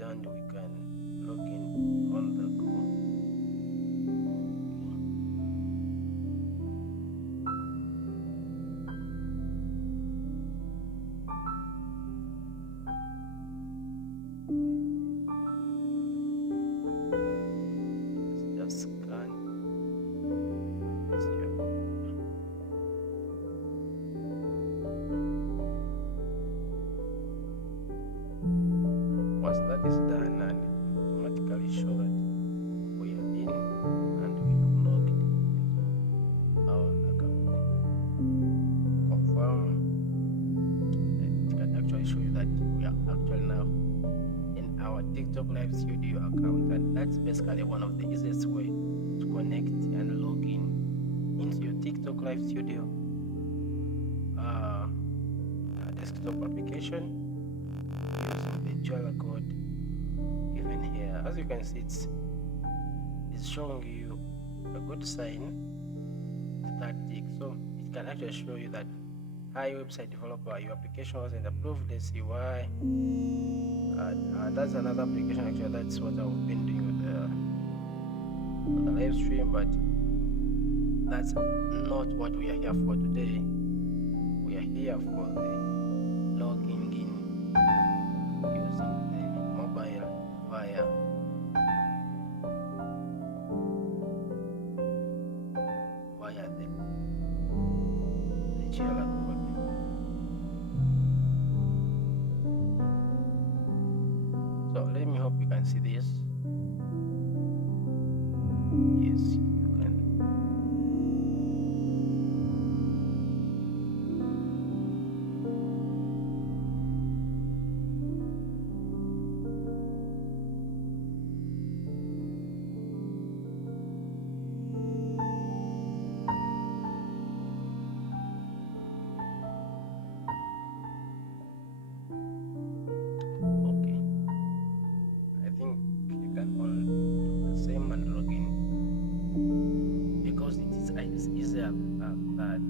and we can log in on the go. Let's just scan this here. Once that is done, and it will automatically show that we are in and we have logged into our account. Confirm. It can actually show you that we are actually now in our TikTok Live Studio account, and that's basically one of the easiest way to connect and log in into your TikTok Live Studio desktop application using the QR code given here. As you can see, it's showing you a good sign to that tick, so it can actually show you that, hi website developer, your application wasn't approved. Let's see why. That's another application. Actually, that's what I've been doing with the live stream, but that's not what we are here for today. We are here for the logging in using the mobile via the QR code. So let me hope you can see this. Yes, you can. Okay, I think you can all do the same and log in, because it is easier that